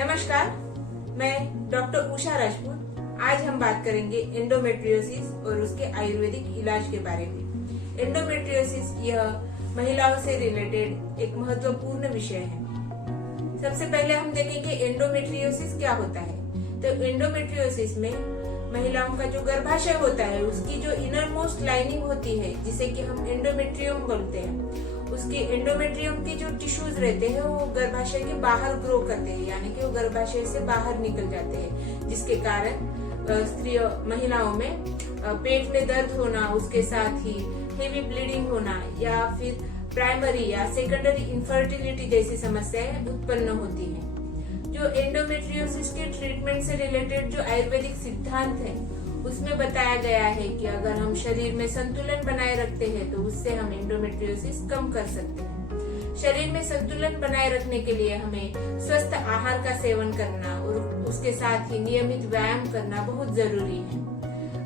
नमस्कार, मैं डॉक्टर उषा राजपूत। आज हम बात करेंगे एंडोमेट्रियोसिस और उसके आयुर्वेदिक इलाज के बारे में। एंडोमेट्रियोसिस यह महिलाओं से रिलेटेड एक महत्वपूर्ण विषय है। सबसे पहले हम देखेंगे एंडोमेट्रियोसिस क्या होता है। तो एंडोमेट्रियोसिस में महिलाओं का जो गर्भाशय होता है उसकी जो इनर मोस्ट लाइनिंग होती है जिसे कि हम एंडोमेट्रियम बोलते हैं, उसके एंडोमेट्रियम के जो टिश्यूज रहते हैं वो गर्भाशय के बाहर ग्रो करते हैं, यानी कि वो गर्भाशय से बाहर निकल जाते हैं, जिसके कारण महिलाओं में पेट में दर्द होना, उसके साथ ही हेवी ब्लीडिंग होना या फिर प्राइमरी या सेकेंडरी इनफर्टिलिटी जैसी समस्याएं उत्पन्न होती हैं। जो एंडोमेट्रियोसिस के ट्रीटमेंट से रिलेटेड जो आयुर्वेदिक सिद्धांत है उसमें बताया गया है कि अगर हम शरीर में संतुलन बनाए रखते हैं तो उससे हम एंडोमेट्रियोसिस कम कर सकते हैं। शरीर में संतुलन बनाए रखने के लिए हमें स्वस्थ आहार का सेवन करना और उसके साथ ही नियमित व्यायाम करना बहुत जरूरी है।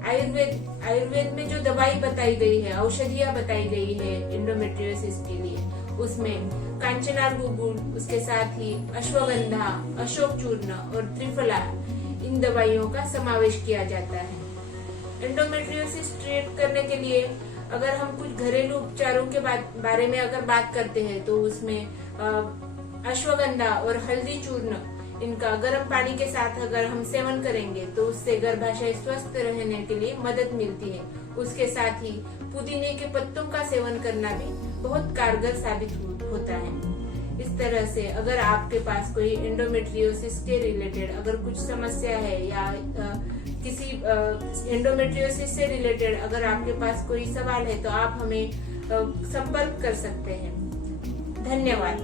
आयुर्वेद में जो दवाई बताई गई है, औषधियां बताई गई है एंडोमेट्रियोसिस के लिए, उसमें कांचनार्गु गुड़, उसके साथ ही अश्वगंधा, अशोक चूर्ण और त्रिफला, इन दवाइयों का समावेश किया जाता है। एंडोमेट्रियोसिस ट्रीट करने के लिए अगर हम कुछ घरेलू उपचारों के बारे में अगर बात करते हैं तो उसमें अश्वगंधा और हल्दी चूर्ण, इनका गर्म पानी के साथ अगर हम सेवन करेंगे तो उससे गर्भाशय स्वस्थ रहने के लिए मदद मिलती है। उसके साथ ही पुदीने के पत्तों का सेवन करना भी बहुत कारगर साबित होता है। इस तरह से अगर आपके पास कोई एंडोमेट्रियोसिस के रिलेटेड अगर कुछ समस्या है या किसी एंडोमेट्रियोसिस से रिलेटेड अगर आपके पास कोई सवाल है तो आप हमें संपर्क कर सकते हैं। धन्यवाद।